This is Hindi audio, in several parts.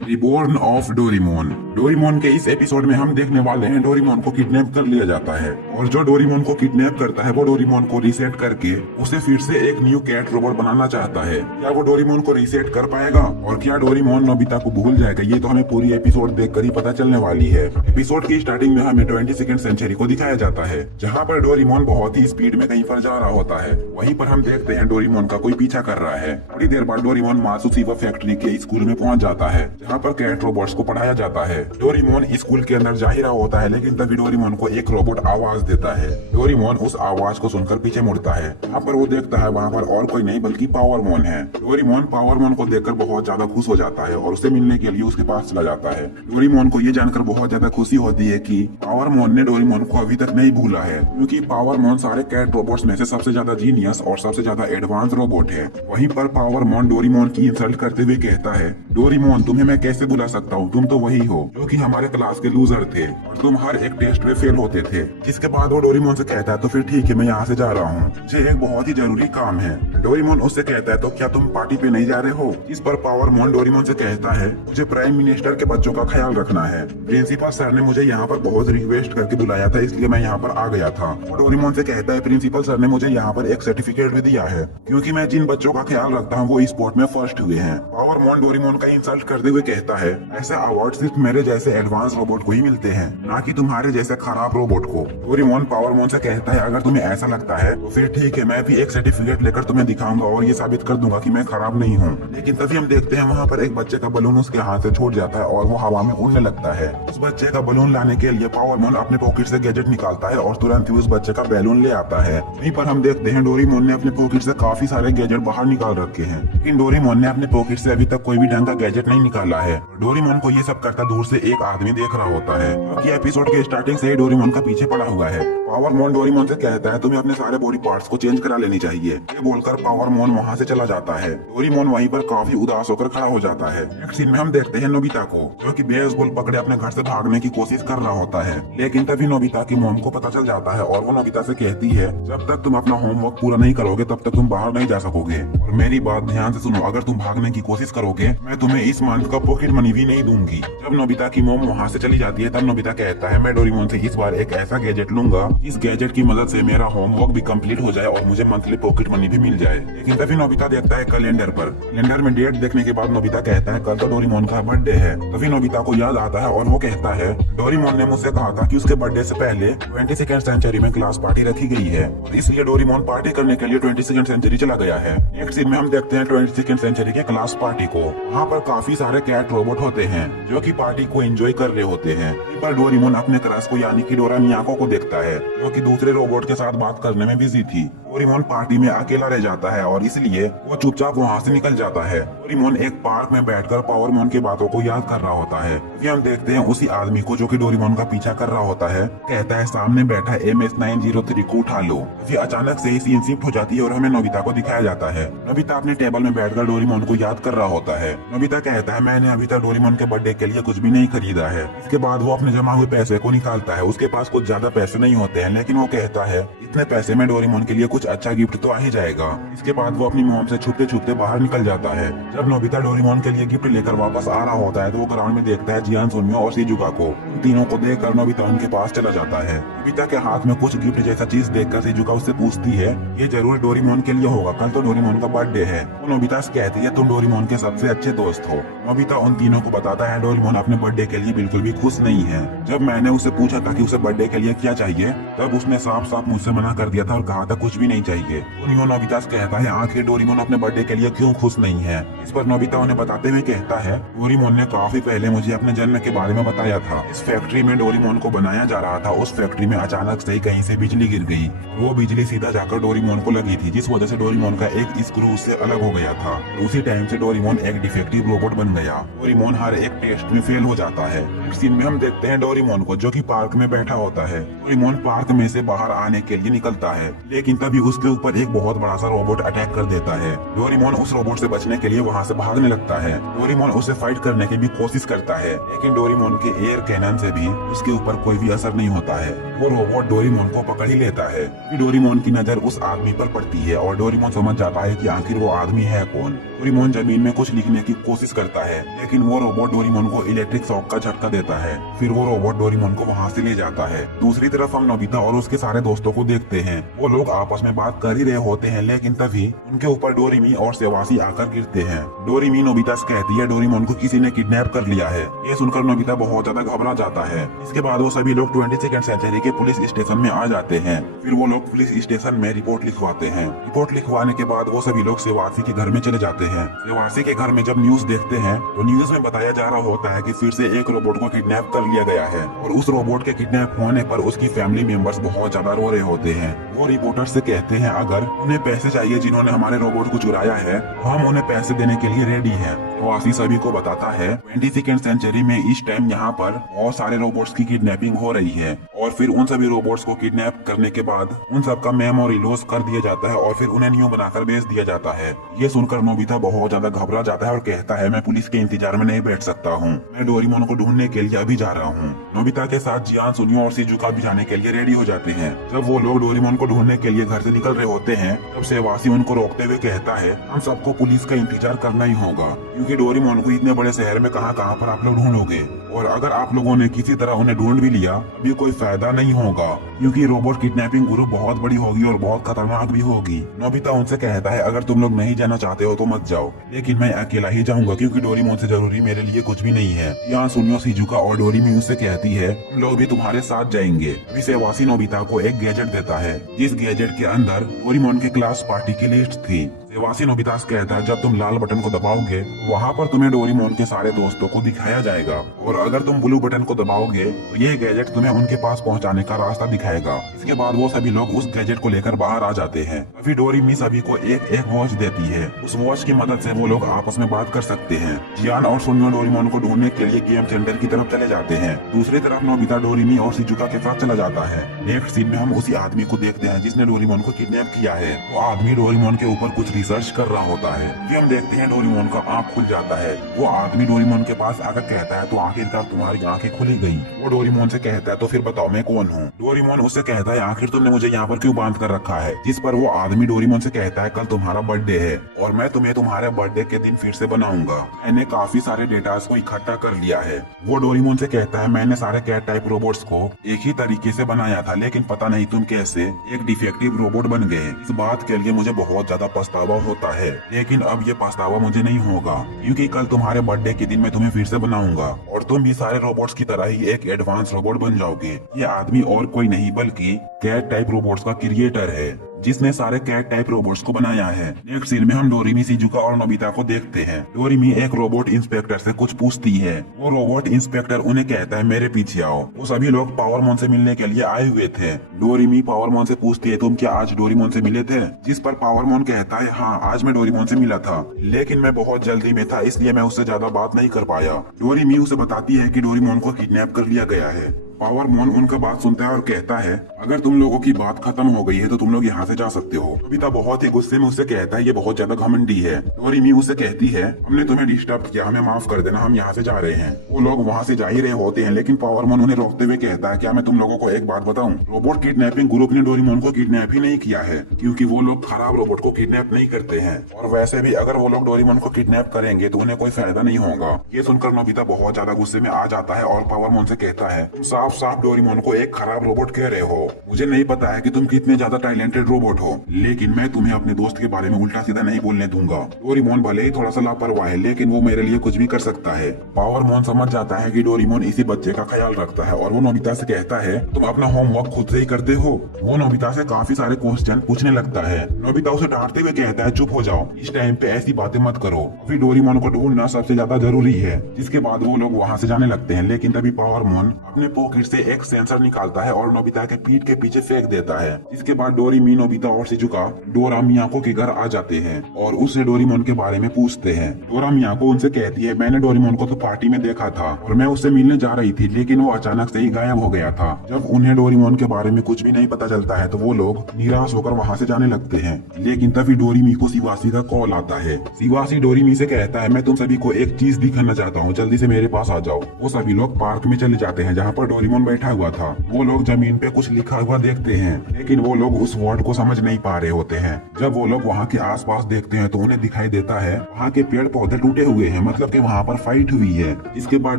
Reborn of Doraemon. डोरेमोन के इस एपिसोड में हम देखने वाले हैं डोरेमोन को किडनैप कर लिया जाता है और जो डोरेमोन को किडनैप करता है वो डोरेमोन को रीसेट करके उसे फिर से एक न्यू कैट रोबोट बनाना चाहता है। क्या वो डोरेमोन को रीसेट कर पाएगा और क्या डोरेमोन नोबिता को भूल जाएगा, ये तो हमें पूरी एपिसोड देखकर ही पता चलने वाली है। एपिसोड की स्टार्टिंग में हमें 22nd सेंचुरी को दिखाया जाता है जहाँ पर डोरेमोन बहुत ही स्पीड में कहीं पर जा रहा होता है। वहीं पर हम देखते हैं डोरेमोन का कोई पीछा कर रहा है। थोड़ी देर बाद डोरेमोन मात्सुशिबा फैक्ट्री के स्कूल में पहुंच जाता है जहाँ पर कैट रोबोट्स को पढ़ाया जाता है। डोरेमोन स्कूल के अंदर जा ही रहा होता है लेकिन तभी डोरेमोन को एक रोबोट आवाज देता है। डोरेमोन उस आवाज को सुनकर पीछे मुड़ता है। यहाँ पर वो देखता है वहाँ पर और कोई नहीं बल्कि पावरमोन है। डोरेमोन पावरमोन को देखकर बहुत ज्यादा खुश हो जाता है और उसे मिलने के लिए उसके पास चला जाता है। डोरेमोन को ये जानकर बहुत ज्यादा खुशी होती है कि पावरमोन ने डोरेमोन को अभी तक नहीं भूला है, क्योंकि पावरमोन सारे कैट रोबोट्स में से सबसे ज्यादा जीनियस और सबसे ज्यादा एडवांस रोबोट है। वहीं पर पावरमोन डोरेमोन की इंसल्ट करते हुए कहता है, डोरेमोन तुम्हें मैं कैसे बुला सकता हूँ, तुम तो वही हो जो कि हमारे क्लास के लूजर थे और तुम हर एक टेस्ट में फेल होते थे। जिसके बाद वो डोरेमोन से कहता है तो फिर ठीक है, मैं यहाँ से जा रहा हूँ, मुझे एक बहुत ही जरूरी काम है। डोरेमोन उससे कहता है तो क्या तुम पार्टी पे नहीं जा रहे हो। इस पर पावरमोन डोरेमोन से कहता है, मुझे प्राइम मिनिस्टर के बच्चों का ख्याल रखना है। प्रिंसिपल सर ने मुझे यहाँ पर बहुत रिक्वेस्ट करके बुलाया था, इसलिए मैं यहाँ पर आ गया था। और डोरेमोन से कहता है, प्रिंसिपल सर ने मुझे यहाँ पर एक सर्टिफिकेट भी दिया है क्योंकि मैं जिन बच्चों का ख्याल रखता हूँ वो स्पोर्ट में फर्स्ट हुए हैं। पावरमोन डोरेमोन का इंसल्ट करते हुए कहता है, ऐसे अवार्ड सिर्फ मेरे जैसे एडवांस रोबोट को ही मिलते हैं, ना कि तुम्हारे जैसे खराब रोबोट को। डोरेमोन पावरमोन से कहता है, अगर तुम्हें ऐसा लगता है तो फिर ठीक है, मैं भी एक सर्टिफिकेट लेकर तुम्हें दिखाऊंगा और ये साबित कर दूंगा कि मैं खराब नहीं हूँ। लेकिन तभी हम देखते हैं वहाँ पर एक बच्चे का बलून उसके हाथ से छूट जाता है और वो हवा में उड़ने लगता है। उस बच्चे का बलून लाने के लिए पावरमोन अपने पॉकेट से गैजेट निकालता है और तुरंत ही उस बच्चे का बैलून ले आता है। वहीं पर हम देखते हैं डोरेमोन ने अपने पॉकेट से काफी सारे गैजेट बाहर निकाल रखे हैं, लेकिन डोरेमोन ने अपने पॉकेट से अभी तक कोई भी ढंग का गैजेट नहीं निकाला है। डोरेमोन को ये सब करता दूर से एक आदमी देख रहा होता है, क्योंकि एपिसोड के स्टार्टिंग से ही डोरेमोन का पीछे पड़ा हुआ है। पावरमोन डोरेमोन से कहता है, तुम्हें अपने सारे बॉडी पार्ट्स को चेंज करा लेनी चाहिए। ये बोलकर पावरमोन वहाँ से चला जाता है। डोरेमोन वहीं पर काफी उदास होकर खड़ा हो जाता है। नेक्स्ट सीन में हम देखते हैं नोबिता को, जो कि बेसबॉल पकड़े अपने घर से भागने की कोशिश कर रहा होता है, लेकिन तभी नोबिता की मॉम को पता चल जाता है और वो नोबिता से कहती है, जब तक तुम अपना होमवर्क पूरा नहीं करोगे तब तक तुम बाहर नहीं जा सकोगे। और मेरी बात ध्यान से सुनो, अगर तुम भागने की कोशिश करोगे मैं तुम्हें इस मंथ का पॉकेट मनी भी नहीं दूंगी। जब नोबिता की मॉम वहाँ से चली जाती है तब नोबिता कहता है, मैं डोरेमोन से इस बार एक ऐसा गैजेट लूंगा, इस गैजेट की मदद से मेरा होमवर्क भी कंप्लीट हो जाए और मुझे मंथली पॉकेट मनी भी मिल जाए। लेकिन तभी नोबिता देखता है कैलेंडर पर। कैलेंडर में डेट देखने के बाद नोबिता कहता है, कल तो डोरेमोन का बर्थडे है। तभी नोबिता को याद आता है और वो कहता है, डोरेमोन ने मुझसे कहा था कि उसके बर्थडे से पहले 22nd सेंचुरी में क्लास पार्टी रखी गई है और इसलिए डोरेमोन पार्टी करने के लिए 22nd सेंचुरी चला गया है। नेक्स्ट सीन में हम देखते हैं 22nd सेंचुरी के क्लास पार्टी को। वहाँ पर काफी सारे कैट रोबोट होते हैं जो कि पार्टी को एंजॉय कर रहे होते हैं। पर डोरेमोन अपने क्रश को यानी कि डोरा मियाको को देखता है, जो कि दूसरे रोबोट के साथ बात करने में बिजी थी। डोरेमोन पार्टी में अकेला रह जाता है और इसलिए वो चुपचाप वहाँ से निकल जाता है। डोरेमोन एक पार्क में बैठकर पावरमोन की बातों को याद कर रहा होता है। फिर हम देखते हैं उसी आदमी को जो कि डोरेमोन का पीछा कर रहा होता है, कहता है, सामने बैठा MS-903 को उठा लो। फिर अचानक से ही सीन शिफ्ट हो जाती है और हमें नोबिता को दिखाया जाता है। नोबिता अपने टेबल में बैठकर डोरेमोन को याद कर रहा होता है। नोबिता कहता है, मैंने अभी तक डोरेमोन के बर्थडे के लिए कुछ भी नहीं खरीदा है। इसके बाद वो अपने जमा हुए पैसे को निकालता है। उसके पास कुछ ज्यादा पैसे नहीं होते हैं, लेकिन वो कहता है, इतने पैसे में डोरेमोन के लिए कुछ अच्छा गिफ्ट तो आ ही जाएगा। इसके बाद वो अपनी मॉम से छुपते छुपते बाहर निकल जाता है। जब नोबिता डोरेमोन के लिए गिफ्ट लेकर वापस आ रहा होता है तो वो ग्राउंड में देखता है जियान, सोनिया और शिजुका को। उन तीनों को देखकर नोबिता उनके पास चला जाता है। नोबिता के हाथ में कुछ गिफ्ट जैसा चीज देखकर शिजुका उससे पूछती है, ये जरूर डोरेमोन के लिए होगा, कल तो डोरेमोन का बर्थडे है। वो नोबिता से कहती है, तुम डोरेमोन के सबसे अच्छे दोस्त हो। नोबिता उन तीनों को बताता है, डोरेमोन अपने बर्थडे के लिए बिल्कुल भी खुश नहीं है। जब मैंने उसे पूछा था कि उसे बर्थडे के लिए क्या चाहिए, तब उसने साफ साफ मुझसे मना कर दिया था और कहा था कुछ भी नहीं चाहिए। तो नोबिता से कहता है, आखिर डोरेमोन अपने बर्थडे के लिए क्यों खुश नहीं है। इस पर नोबिता उन्हें बताते हुए कहता है, डोरेमोन ने काफी पहले मुझे अपने जन्म के बारे में बताया था। इस फैक्ट्री में डोरेमोन को बनाया जा रहा था, उस फैक्ट्री में अचानक से ही कहीं से बिजली गिर गई। वो बिजली सीधा जाकर डोरेमोन को लगी थी, जिस वजह से डोरेमोन का एक स्क्रू उससे अलग हो गया था। उसी टाइम से डोरेमोन एक डिफेक्टिव रोबोट बन गया। डोरेमोन हर एक टेस्ट में फेल हो जाता है। इस सीन में हम देखते हैं डोरेमोन को, जो कि पार्क में बैठा होता है। डोरेमोन पार्क में से बाहर आने के लिए निकलता है, लेकिन तभी उसके ऊपर एक बहुत बड़ा सा रोबोट अटैक कर देता है। डोरेमोन उस रोबोट से बचने के लिए वहाँ से भागने लगता है। डोरेमोन उसे फाइट करने की भी कोशिश करता है, लेकिन डोरेमोन के एयर कैनन से भी उसके ऊपर कोई भी असर नहीं होता है। वो रोबोट डोरेमोन को पकड़ ही लेता है। फिर डोरेमोन की नजर उस आदमी पर पड़ती है और डोरेमोन समझ जाता है कि आखिर वो आदमी है कौन। डोरेमोन जमीन में कुछ लिखने की कोशिश करता है, लेकिन वो रोबोट डोरेमोन को इलेक्ट्रिक शॉक का झटका देता है। फिर वो रोबोट डोरेमोन को वहाँ से ले जाता है। दूसरी तरफ हम नोबिता और उसके सारे दोस्तों को देखते हैं। वो लोग आपस में बात कर ही रहे होते हैं, लेकिन तभी उनके ऊपर डोरेमी और सेवासी आकर गिरते हैं। डोरेमी नोबिता से कहती है डोरेमोन को किसी ने किडनैप कर लिया है। ये सुनकर नोबिता बहुत ज्यादा घबरा जाता है। इसके बाद वो सभी लोग 22nd सेंचुरी के पुलिस स्टेशन में आ जाते हैं। फिर वो लोग पुलिस स्टेशन में रिपोर्ट लिखवाते हैं। रिपोर्ट लिखवाने के बाद वो सभी लोग सेवासी के घर में चले जाते हैं। सेवासी के घर में जब न्यूज देखते हैं तो न्यूज में बताया जा रहा होता है कि फिर से एक रोबोट को किडनैप कर लिया गया है और उस रोबोट के किडनैप होने पर उसकी फैमिली मेंबर्स बहुत ज्यादा रो रहे होते हैं। वो रिपोर्टर से कहते हैं अगर उन्हें पैसे चाहिए जिन्होंने हमारे रोबोट को चुराया है, हम उन्हें पैसे देने के लिए रेडी हैं। सेवासी सभी को बताता है 22nd सेंचुरी में इस टाइम यहाँ पर बहुत सारे रोबोट्स की किडनैपिंग हो रही है और फिर उन सभी रोबोट्स को किडनैप करने के बाद उन सबका मेमोरी लॉस कर दिया जाता है और फिर उन्हें न्यू बनाकर बेच दिया जाता है। ये सुनकर नोबिता बहुत ज्यादा घबरा जाता है और कहता है मैं पुलिस के इंतजार में नहीं बैठ सकता हूँ, मैं डोरेमोन को ढूंढने के लिए अभी जा रहा हूँ। नोबिता के साथ जियान, सुनियो और शिजुका भी जाने के लिए रेडी हो जाते हैं। जब वो लोग डोरेमोन को ढूंढने के लिए घर से निकल रहे होते हैं तब सेवासी उनको रोकते हुए कहता है हम सबको पुलिस का इंतजार करना ही होगा, क्योंकि डोरेमोन को इतने बड़े शहर में कहाँ पर आप लोग ढूंढोगे, और अगर आप लोगों ने किसी तरह उन्हें ढूंढ भी लिया अभी कोई फायदा नहीं होगा, क्योंकि रोबोट किडनैपिंग ग्रुप बहुत बड़ी होगी और बहुत खतरनाक भी होगी। नोबिता उनसे कहता है अगर तुम लोग नहीं जाना चाहते हो तो मत जाओ, लेकिन मैं अकेला ही जाऊंगा क्योंकि डोरेमोन से जरूरी मेरे लिए कुछ भी नहीं है। यहाँ सुनियो, शिजुका और डोरेमी उससे कहती है हम लोग भी तुम्हारे साथ जाएंगे। अभी सेवासी नोबिता को एक गैजेट देता है, जिस गैजेट के अंदर डोरेमोन के क्लास पार्टी की लिस्ट थी। सेवासी नोबिता से कहता है जब तुम लाल बटन को दबाओगे वहाँ पर तुम्हें डोरेमोन के सारे दोस्तों को दिखाया जाएगा, और अगर तुम ब्लू बटन को दबाओगे तो यह गैजेट तुम्हें उनके पास पहुँचाने का रास्ता दिखाएगा। इसके बाद वो सभी लोग उस गैजेट को लेकर बाहर आ जाते हैं। अभी डोरेमी सभी को एक एक वॉच देती है। उस वॉच की मदद से वो लोग आपस में बात कर सकते हैं। जियान और सुनियो डोरेमोन को ढूंढने के लिए गेम सेंटर की तरफ चले जाते हैं। दूसरी तरफ नोबिता डोरेमी और शिजुका के साथ चला जाता है। नेक्स्ट सीन में हम उसी आदमी को देखते हैं जिसने डोरेमोन को किडनैप किया है। वो आदमी डोरेमोन के ऊपर कुछ रिसर्च कर रहा होता है। फिर हम देखते हैं डोरेमोन का आँख खुल जाता है। वो आदमी डोरेमोन के पास आकर कहता है तो आखिरकार तुम्हारी आंखें खुली गई। वो डोरेमोन से कहता है तो फिर बताओ मैं कौन हूँ। डोरेमोन उससे कहता है आखिर तुमने मुझे यहाँ पर क्यों बांध कर रखा है। जिस पर वो आदमी डोरेमोन से कहता है कल तुम्हारा बर्थडे है और मैं तुम्हें तुम्हारे बर्थडे के दिन फिर से बनाऊंगा। मैंने काफी सारे डेटास को इकट्ठा कर लिया है। वो डोरेमोन से कहता है मैंने सारे कैट टाइप रोबोट्स को एक ही तरीके से बनाया था, लेकिन पता नहीं तुम कैसे एक डिफेक्टिव रोबोट बन गए। इस बात के लिए मुझे बहुत ज्यादा पछतावा होता है, लेकिन अब ये पछतावा मुझे नहीं होगा क्योंकि कल तुम्हारे बर्थडे के दिन मैं तुम्हें फिर से बनाऊंगा और तुम भी सारे रोबोट्स की तरह ही एक एडवांस रोबोट बन जाओगे। ये आदमी और कोई नहीं बल्कि कैट टाइप रोबोट्स का क्रिएटर है, जिसने सारे कैट टाइप रोबोट्स को बनाया है। नेक्स्ट सीन में हम डोरेमी, शिजुका और नोबिता को देखते हैं। डोरेमी एक रोबोट इंस्पेक्टर से कुछ पूछती है। वो रोबोट इंस्पेक्टर उन्हें कहता है मेरे पीछे आओ। वो सभी लोग पावरमोन से मिलने के लिए आए हुए थे। डोरेमी पावरमोन से पूछती है तुम क्या आज डोरेमोन से मिले थे, जिस पर पावरमोन कहता है हाँ आज मैं डोरेमोन से मिला था, लेकिन मैं बहुत जल्दी में था इसलिए मैं उससे ज्यादा बात नहीं कर पाया। डोरेमी उसे बताती है कि डोरेमोन को किडनैप कर लिया गया है। पावरमोन उनका बात सुनता है और कहता है अगर तुम लोगों की बात खत्म हो गई है तो तुम लोग यहाँ से जा सकते हो। नोबिता बहुत ही गुस्से में उससे कहता है ये बहुत ज्यादा घमंडी है। डोरेमी उससे कहती है हमने तुम्हें डिस्टर्ब किया, हमें माफ कर देना, हम यहाँ से जा रहे हैं। वो लोग वहाँ से जा ही रहे होते हैं, लेकिन पावरमोन उन्हें रोकते हुए कहता है क्या मैं तुम लोगों को एक बात बताऊं, रोबोट किडनैपिंग ग्रुप ने डोरेमोन को किडनैप ही नहीं किया है, क्योंकि वो लोग खराब रोबोट को किडनैप नहीं करते हैं, और वैसे भी अगर वो लोग डोरेमोन को किडनैप करेंगे तो उन्हें कोई फायदा नहीं होगा। ये सुनकर नोबिता बहुत ज्यादा गुस्से में आ जाता है और पावरमोन से कहता है तुम साफ साफ डोरेमोन एक खराब रोबोट कह रहे हो। मुझे नहीं पता है कि तुम कितने ज्यादा टैलेंटेड रोबोट हो, लेकिन मैं तुम्हें अपने दोस्त के बारे में उल्टा सीधा नहीं बोलने दूंगा। डोरेमोन भले ही थोड़ा सा लापरवाह है, लेकिन वो मेरे लिए कुछ भी कर सकता है। पावरमोन समझ जाता है कि डोरेमोन इसी बच्चे का ख्याल रखता है और वो नोबिता से कहता है तुम अपना होमवर्क खुद से ही करते हो। वो नोबिता से काफी सारे क्वेश्चन पूछने लगता है। नोबिता उसे डांटते हुए कहता है चुप हो जाओ, इस टाइम पे ऐसी बातें मत करो। फिर डोरेमोन को ढूंढना सबसे ज्यादा जरूरी है। जिसके बाद वो लोग वहाँ से जाने लगते हैं, लेकिन तभी पावरमोन अपने पॉकेट फिर से एक सेंसर निकालता है और नोबिता के पीठ के पीछे फेंक देता है। इसके बाद डोरेमी, नोबिता और शिजुका डोरा मियाको के घर आ जाते हैं और उससे डोरेमोन के बारे में पूछते हैं। डोरा मियाको उनसे कहती है, मैंने डोरेमोन को तो पार्टी में देखा था और मैं उससे मिलने जा रही थी, लेकिन वो अचानक से ही गायब हो गया था। जब उन्हें डोरेमोन के बारे में कुछ भी नहीं पता चलता है तो वो लोग निराश होकर वहाँ से जाने लगते हैं। लेकिन तभी डोरेमी को शिवासी का कॉल आता है। शिवासी डोरेमी से कहता है, मैं तुम सभी को एक चीज दिखाना चाहता हूँ, जल्दी से मेरे पास आ जाओ। वो सभी लोग पार्क में चले जाते हैं जहाँ पर डोरेमोन बैठा हुआ था। वो लोग जमीन पे कुछ लिखा हुआ देखते हैं, लेकिन वो लोग उस वर्ड को समझ नहीं पा रहे होते हैं। जब वो लोग वहाँ के आसपास देखते हैं तो उन्हें दिखाई देता है वहाँ के पेड़ पौधे टूटे हुए हैं, मतलब कि वहाँ पर फाइट हुई है। इसके बाद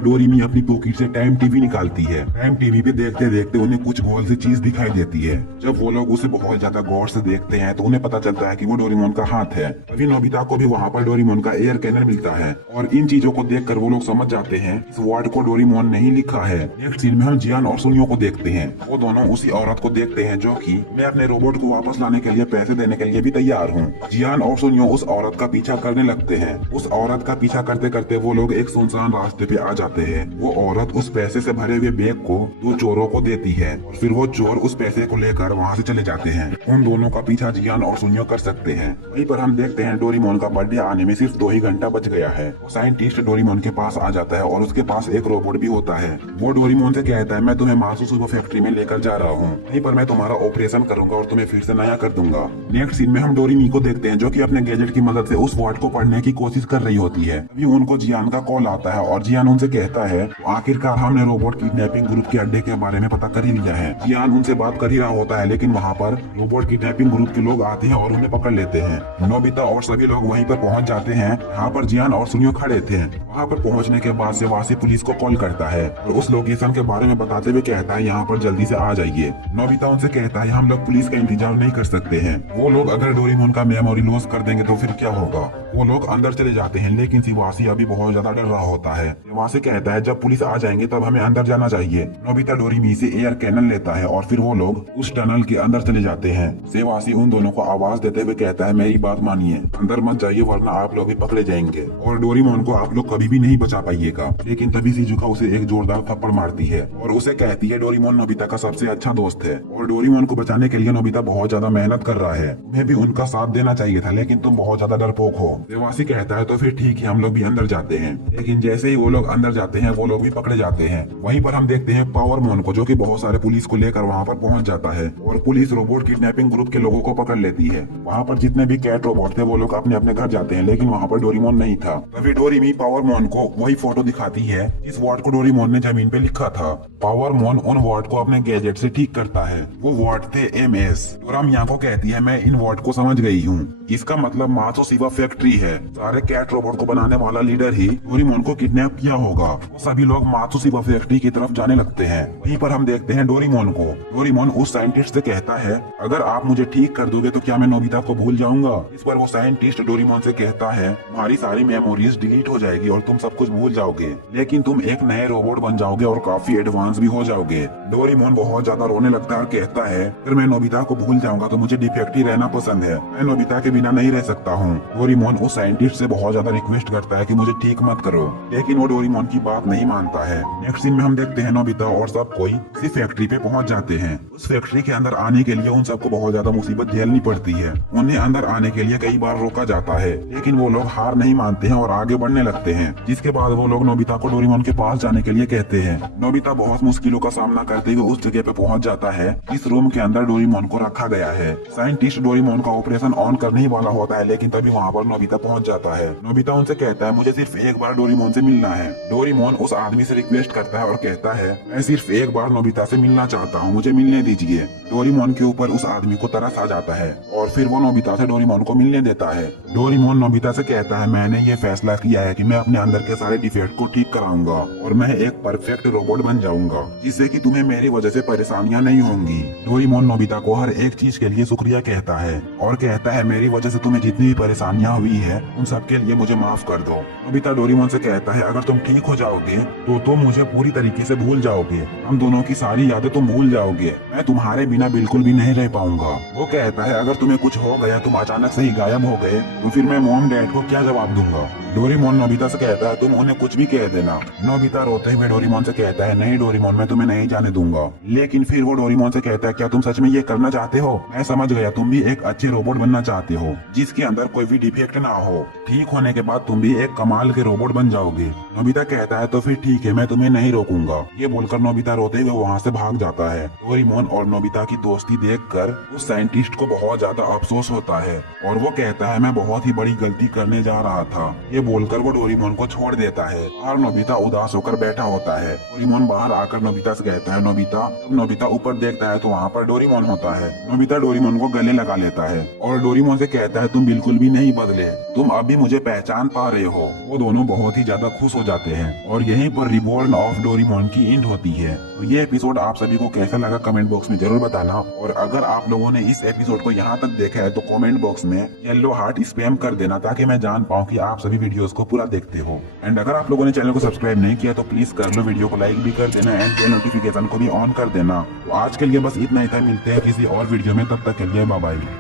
डोरेमी अपनी पॉकेट से टाइम टीवी निकालती है। टाइम टीवी पे देखते देखते उन्हें कुछ गोल सी चीज दिखाई देती है। जब वो लोग उसे बहुत ज्यादा गौर से देखते हैं तो उन्हें पता चलता है कि वो डोरेमोन का हाथ है। अभी नोबिता को भी वहाँ पर डोरेमोन का एयर कैनन मिलता है और इन चीजों को देखकर वो लोग समझ जाते हैं इस वर्ड को डोरेमोन ने ही लिखा है। नेक्स्ट सीन में हम जियान और सुनियो को देखते हैं। वो दोनों उसी औरत को देखते हैं जो कि मैं अपने रोबोट को वापस लाने के लिए पैसे देने के लिए भी तैयार हूँ। जियान और सुनियो उस औरत का पीछा करने लगते हैं। उस औरत का पीछा करते करते वो लोग एक सुनसान रास्ते पे आ जाते हैं। वो औरत उस पैसे से भरे हुए बैग को दो चोरों को देती है और फिर वो चोर उस पैसे को लेकर वहाँ से चले जाते हैं। उन दोनों का पीछा जियान और सुनियो कर सकते हैं। वहीं पर हम देखते हैं डोरेमोन का बर्थडे आने में सिर्फ 2 ही घंटा बच गया है। वो साइंटिस्ट डोरेमोन के पास आ जाता है और उसके पास एक रोबोट भी होता है। वो डोरेमोन से कहता है, मैं तुम्हें मासुसुबो फैक्ट्री में लेकर जा रहा हूँ, वहीं पर मैं तुम्हारा ऑपरेशन करूंगा और तुम्हें फिर से नया कर दूंगा। नेक्स्ट सीन में हम डोरेमी को देखते हैं जो कि अपने गैजेट की मदद से उस वर्ड को पढ़ने की कोशिश कर रही होती है। अभी उनको जियान का कॉल आता है और जियान उनसे कहता है, आखिरकार हमने रोबोट किडनैपिंग ग्रुप के अड्डे के बारे में पता कर ही लिया है। जियान उनसे बात कर ही रहा होता है, लेकिन वहाँ पर रोबोट किडनैपिंग ग्रुप के लोग आते हैं और उन्हें पकड़ लेते हैं। नोबिता और सभी लोग वहीं पर पहुंच जाते हैं जहाँ पर जियान और सुनियो खड़े थे। वहाँ पर पहुंचने के बाद शिवासी पुलिस को कॉल करता है और उस लोकेशन के बारे में बताते हुए कहता है, यहाँ पर जल्दी से आ जाइए। नोबिता उनसे कहता है, हम लोग पुलिस का इंतजार नहीं कर सकते हैं। वो लोग अगर डोरेमोन का मेमोरी लॉस कर देंगे तो फिर क्या होगा। वो लोग अंदर चले जाते हैं, लेकिन शिवासी अभी बहुत ज्यादा डर रहा होता है। शिवासी कहता है, जब पुलिस आ जाएंगे तब हमें अंदर जाना चाहिए। नोबिता डोरेमी से एयर कैनन लेता है और फिर वो लोग उस टनल के अंदर चले जाते हैं। शिवासी उन दोनों को आवाज देते हुए कहता है, मेरी बात मानिए, अंदर मत जाइए वरना आप लोग भी पकड़े जाएंगे और डोरेमोन को आप लोग कभी भी नहीं बचा पाइएगा। लेकिन तभी शिजुका उसे एक जोरदार थप्पड़ मारती है और उसे कहती है, डोरेमोन नोबिता का सबसे अच्छा दोस्त है और डोरेमोन को बचाने के लिए नोबिता बहुत ज्यादा मेहनत कर रहा है। तुम्हें भी उनका साथ देना चाहिए था, लेकिन तुम बहुत ज्यादा डरपोक हो। शिवासी कहता है, तो फिर ठीक है, हम लोग भी अंदर जाते हैं। लेकिन जैसे ही वो लोग अंदर जाते हैं वो लोग भी पकड़े जाते हैं। वहीं पर हम देखते हैं पावरमोन को, जो कि बहुत सारे पुलिस को लेकर वहाँ पर पहुंच जाता है और पुलिस रोबोट किडनैपिंग ग्रुप के लोगों को पकड़ लेती है। वहाँ पर जितने भी कैट रोबोट थे वो लोग अपने अपने घर जाते हैं, लेकिन वहाँ पर डोरेमोन नहीं था। तभी डोरेमी पावरमोन को वही फोटो दिखाती है जिस वर्ड को डोरेमोन ने जमीन पे लिखा था। पावरमोन उन वर्ड को अपने गैजेट से ठीक करता है। वो वर्ड थे MS। डोरा मियाको कहती है, मैं इन वर्ड को समझ गई हूँ, इसका मतलब मात्सुशिबा फैक्ट्री है। सारे कैट रोबोट को बनाने वाला लीडर ही डोरेमोन को किडनैप किया होगा। वो सभी लोग मात्सुशिबा फैक्ट्री की तरफ जाने लगते हैं। वहीं पर हम देखते हैं डोरेमोन को। डोरेमोन उस साइंटिस्ट से कहता है, अगर आप मुझे ठीक कर दोगे तो क्या मैं नोबिता को भूल जाऊंगा। इस पर वो साइंटिस्ट डोरेमोन से कहता है, तुम्हारी सारी मेमोरीज डिलीट हो जाएगी और तुम सब कुछ भूल जाओगे, लेकिन तुम एक नए रोबोट बन जाओगे और काफी एडवांस भी हो जाओगे। डोरेमोन बहुत ज्यादा रोने लगता है और कहता है, अगर मैं नोबिता को भूल जाऊंगा तो मुझे डिफेक्ट ही रहना पसंद है, मैं नोबिता के बिना नहीं रह सकता हूँ। डोरेमोन उस साइंटिस्ट से बहुत ज्यादा रिक्वेस्ट करता है कि मुझे ठीक मत करो, लेकिन वो डोरेमोन की बात नहीं मानता है। नेक्स्ट सीन में हम देखते हैं नोबिता और सब कोई उसी फैक्ट्री पे पहुंच जाते हैं। उस फैक्ट्री के अंदर आने के लिए उन सबको बहुत ज्यादा मुसीबत झेलनी पड़ती है। उन्हें अंदर आने के लिए कई बार रोका जाता है, लेकिन वो लोग हार नहीं मानते हैं और आगे बढ़ने लगते हैं। जिसके बाद वो लोग नोबिता को डोरेमोन के पास जाने के लिए कहते हैं। नोबिता बहुत मुश्किलों का सामना करते हुए उस जगह पे पहुंच जाता है इस रूम के अंदर डोरेमोन को रखा गया है। साइंटिस्ट डोरेमोन का ऑपरेशन ऑन करने ही वाला होता है, लेकिन तभी वहाँ पर नोबिता पहुंच जाता है। नोबिता उनसे कहता है, मुझे सिर्फ एक बार डोरेमोन से मिलना है। डोरेमोन उस आदमी से रिक्वेस्ट करता है और कहता है, मैं सिर्फ एक बार नोबिता से मिलना चाहता हूँ, मुझे मिलने दीजिए। डोरेमोन के ऊपर उस आदमी को तरस आ जाता है और फिर वो नोबिता से डोरेमोन को मिलने देता है। डोरेमोन नोबिता से कहता है, मैंने ये फैसला किया है कि मैं अपने अंदर के सारे डिफेक्ट को ठीक कराऊंगा और मैं एक परफेक्ट रोबोट बन जाऊंगा, जिससे कि तुम्हें मेरी वजह से परेशानियां नहीं होंगी। डोरेमोन नोबिता को हर एक चीज के लिए शुक्रिया कहता है और कहता है, मेरी वजह से तुम्हें जितनी भी परेशानियां हुई है उन सब के लिए मुझे माफ कर दो। नोबिता डोरेमोन से कहता है, अगर तुम ठीक हो जाओगे तो तुम मुझे पूरी तरीके से भूल जाओगे, हम दोनों की सारी यादें तुम भूल जाओगे, मैं तुम्हारे बिना बिल्कुल भी नहीं रह पाऊंगा। वो कहता है, अगर तुम्हें कुछ हो गया, तुम अचानक से ही गायब हो गए, तो फिर मैं मॉम डैड को क्या जवाब दूंगा। डोरेमोन नोबिता से कहता है, तुम उन्हें कुछ भी कह देना। नोबिता रोते हुए डोरेमोन से कहता है, नहीं डोरेमोन, डोरेमोन मैं तुम्हें नहीं जाने दूंगा। लेकिन फिर वो डोरेमोन से कहता है क्या तुम सच में ये करना चाहते हो? मैं समझ गया, तुम भी एक अच्छे रोबोट बनना चाहते हो जिसके अंदर कोई भी डिफेक्ट ना हो। ठीक होने के बाद तुम भी एक कमाल के रोबोट बन जाओगे। नोबिता कहता है तो फिर ठीक है, मैं तुम्हें नहीं रोकूंगा। ये बोलकर नोबिता रोते हुए वहाँ से भाग जाता है। डोरेमोन और नोबिता की दोस्ती देखकर उस साइंटिस्ट को बहुत ज्यादा अफसोस होता है और वो कहता है मैं बहुत ही बड़ी गलती करने जा रहा था। ये बोलकर वो डोरेमोन को छोड़ देता है और नोबिता उदास होकर बैठा होता है। डोरेमोन बाहर आकर नोबिता से कहता है नोबिता। जब नोबिता ऊपर देखता है तो वहाँ पर डोरेमोन होता है। नोबिता डोरेमोन को गले लगा लेता है और डोरेमोन से कहता है तुम बिल्कुल भी नहीं बदले, तुम अभी मुझे पहचान पा रहे हो। वो दोनों बहुत ही ज्यादा खुश हो जाते हैं और यहीं पर रिबॉर्न ऑफ डोरेमोन की एंड होती है। तो ये एपिसोड आप सभी को कैसा लगा कमेंट बॉक्स में जरूर बताना। और अगर आप लोगों ने इस एपिसोड को यहाँ तक देखा है तो कमेंट बॉक्स में येलो हार्ट स्पैम कर देना ताकि मैं जान पाऊँ कि आप सभी वीडियोस को पूरा देखते हो। एंड अगर आप लोगों ने चैनल को सब्सक्राइब नहीं किया तो प्लीज कर लो, वीडियो को लाइक भी कर देना एंड बेल नोटिफिकेशन को भी ऑन कर देना। तो आज के लिए बस इतना ही था, मिलते हैं किसी और वीडियो में, तब तक के लिए बाय बाय।